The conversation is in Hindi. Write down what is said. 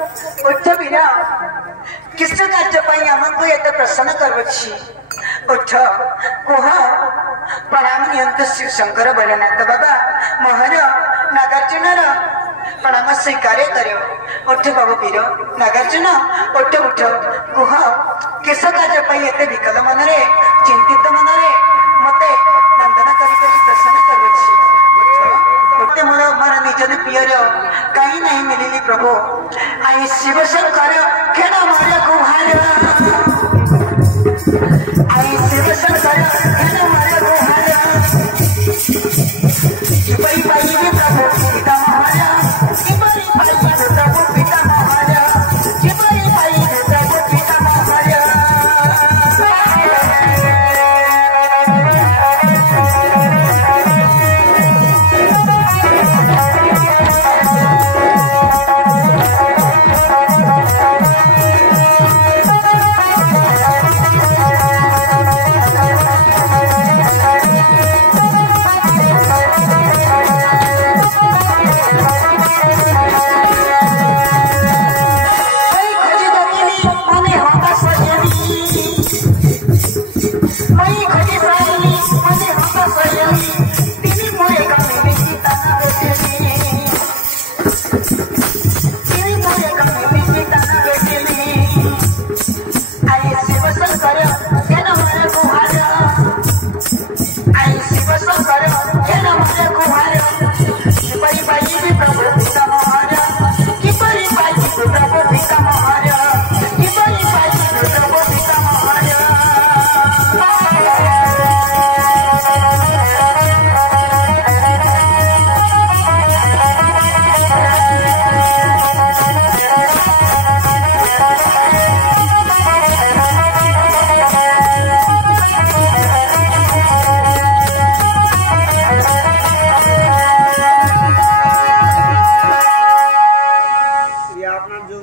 उठ बिना किस कार्य पाई हमको एते प्रसन्न करवछि उठ कुह प्रणाम नियंत शिव शंकर भोलेनाथ बाबा मोहन नागार्जुन प्रणाम स्वीकार करो उठ बाबू वीर नागार्जुन उठ उठ कुह किस कार्य पाई एते विकल मन रे चिंतित मन रे मते वंदना करी प्रसन्न करवछि उठ मोर मोर निज प्रियर कहीं नहीं मिलिली प्रभु आई शिव शंकर केण मोर गुहार आई शिव शंकर केण मोर गुहार शिवई पाई प्रभु पिता महाराज शिवई पाई प्रभु पिता महाराज शिवई पाई प्रभु पिता महाराज जो